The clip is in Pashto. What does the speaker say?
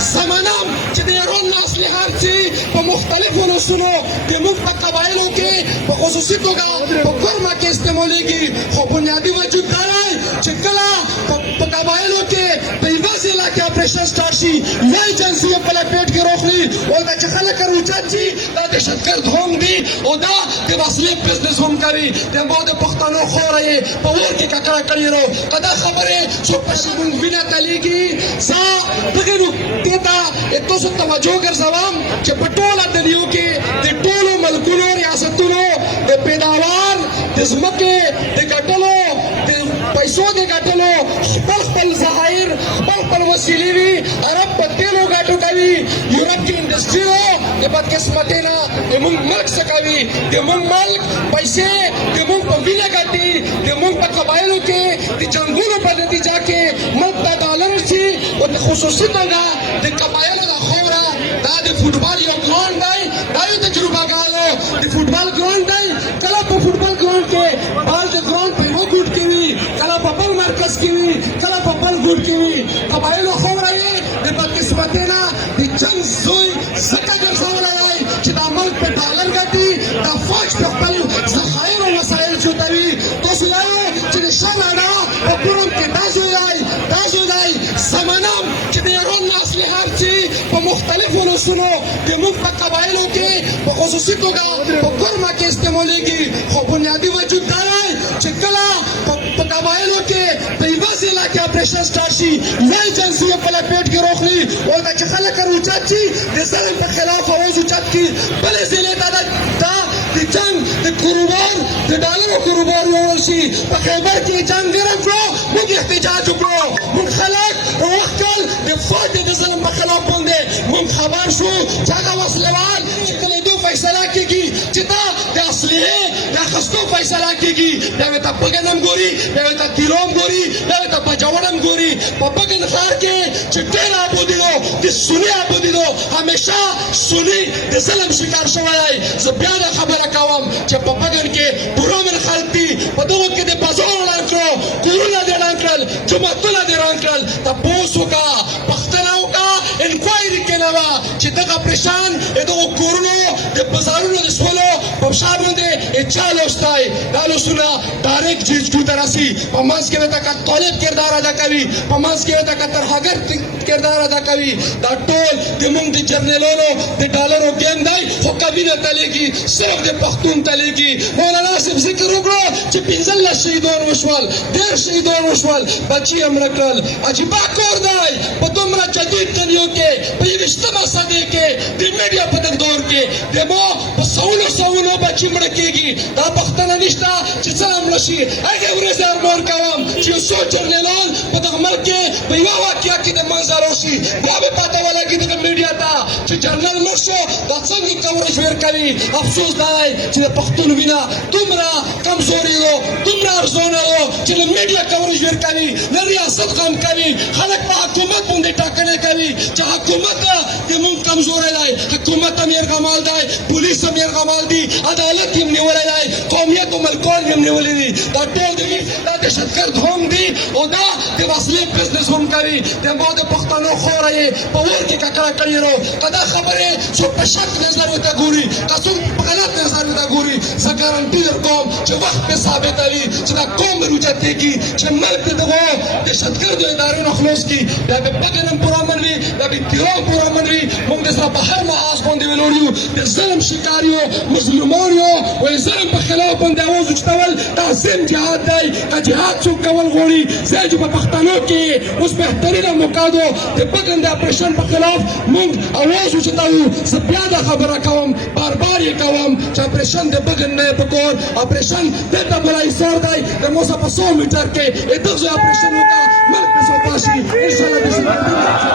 زمانم چې د ایران نه اصلحه چې په مختلفو نسلونو د موږ په قبایلو کې په خصوصي توګه په کورمه کې استعمالیږي، خو بنیادي وجود دا دی چې کله په قبایلو کې په یوه ضلع کې اپریشن سټارټ شي یا ایجنسي یې په لپیټ کې راخلي او دا چې خلک روچت شي دا دهشتګرد هم دي او دا د وسلې بزنس هم کوي. د ما د پښتنو خوره یې په اور کې ککړه کړې نو که دا خبرې څوک په شمول وینه تلیږي. زه دغې نقطې ته تاسو توجه ګرځوم چې په ټوله دنیا کې د ټولو ملکونو ریاستونو د پیداوار د ځمکې د ګټلو د پیسو د ګټلو خپل ذخایر خپل وسیلې وي. عرب په تیلو ګټو کوي، یورپ کې انډسټري ده د بدقسمتۍ نه د موږ ملک څه کوي، د موږ ملک پیسې د موږ په وینه ګټي، د موږ په قبایلو کې د جنګونو په نتیجه کې ملک ته ډالر شي او د خصوصي توګه د قبایلو د خوره دا د فوټبال یو ګراوند دی، دا یو تجربهګانو د فوټبال ګراوند دی. کله په فوټبال ګراوند کې بال د ګراوند په یوه ګوټ کې وي، کله په بل مرکز کې وي، کله په بل ګوټ کې وي. قبایلو خوره یې د بدقسمتۍ نه د جنګ زوی ځکه ګرځولی دی چې دا ملک په ډالر ګټي، دا فوج په خپل ذخایر او وسایل جوتوي. تاسو وایئ چې د شماله په کورم کې دا ځای دی، دا ځای دی. زمانم چې د ایران نه اصلحه چې په مختلفو نسلونو د موږ په قبایلو کې په خصوصي توګه په کورمه کې استعمالیږي، خو بنیادي وجود دا دی چې کله په قبایلو کې په یوه ضلع کې اپریشن سټارټ شي یا ایجنسي یې په لپیټ کې راخلي او دا چې خلک روچت شي د ظلم په خلاف اواز اوچت کړي. بلې ضلعې ته دا د جنګ د کاروبار د ډالرو کاروبار وویل شي. په خیبر کې جنګ ګرم کړو، موږ احتجاج وکړو، موږ خلک راوښکل د فوج د ظلم په خلاف باندې موږ خبر شو چې هغه وسلوال چې کله دوی فیصله کېږي چې دا د اصلحې د اخیستو فیصله کېږي، بیا یې ته بګن هم ګوري، بیا یې ته تیرو هم ګوري، بیا یې ته بجوړ هم ګوري. په بګن ښار کې چې ډېر ابودي دو د سني ابودي دو همیشه سني د ظلم شکار شوی دی. زه بیا دا خبره کوم چې په بګن کې پرومن خلک دي، په دغو کې د بازار ړنګ کړو، کورونه دې ړنګ کړل، جوماتونه دې ړنګ کړل. تپوس وکړه، پوښتنه وکړه، انکوایري کړې وه چې دغه اپریشن د دغو کورونو د بازارونو د سولو په شا باندې چا لوستی. دا لوسونه ډایرکټ جیجکو ته راسي. په منځ کې ورته که طالب کردار ادا کوي، په منځ کې ورته که ترهګر کردار ادا کوي. دا ټول د موږ د جرنیلانو د ډالرو ګیم دی، خو کبي نه تلیږي، صرف د پښتون تلیږي. مولانا صاحب ذکر وکړو چې 15 شهیدان وشول، 10 شهیدان وشول، بچي هم مړه کړل. عجیبه کار دی په دومره جدید دنیا کې، په 21مه صدۍ کې د میډیا په دغه دور کې د ما په سوونو بچي مړه کېږي. دا پښتنه نشته چې څه هم مړه شي. هغې ورځې ارمان کوم چې یو څو جرنیلان په دغه ملک کې په یوه واقعه کې د منځه راشي، بیا به پته ولګي دغه میډیا ته چې جرنیل مړ شو، دا څنګه کوریج ور کوي. افسوس دا دی چې د پښتون وینه دومره کمزورې ده، دومره ارزانه ده چې له میډیا کوریج ور کوي، له ریاست غم کوي، خلک په حکومت باندې ټاکنې کوي چې حکومت د موږ کمزوری دی. حکومت هم یرغمال دی، پولیس هم یرغمال دي، عدالت یې هم نیولی دی، قومیت او ملکان یې هم نیولي دي. دا ټول دي دا دهشتګرد هم دي او دا د وسلې بزنس هم کوي. د ما د پښتنو خوره یې په اور کې ککړه کړې نو که دا خبرې څوک په شک نظر ورته ګوري، که څوک په غلط نظر ورته ګوري، زه ګارنټي درکوم چې وخت به ثابتوي چې دا قوم به روجتېږي، چې ملک د دغو دهشتګردو ادارو نه خلاص کړي. بیا به بګن هم پر امن وي، بیا به تیرو هم پر امن وي. موږ د سره په هر محاذ باندې ولاړ یو، د ظلم شکار یو، مظلومان یو. وایي ظلم په خلاف باندې اواز اوچتول تعظیم جهاد دی. که جهاد څوک کول غواړي، ځکه چې په پښتنو کې اوس بهترینه موقع ده د بګن د اپریشن په خلاف موږ اواز اوچتوو. زه بیا دا خبره کوم، بار بار یې کوم چې اپریشن د بګن نه په کور اپریشن دلته بلایسار دی، د موسی په 100 میټر کې دغه اپریشن وکړه، ملک به سوکا شي انشاءالله.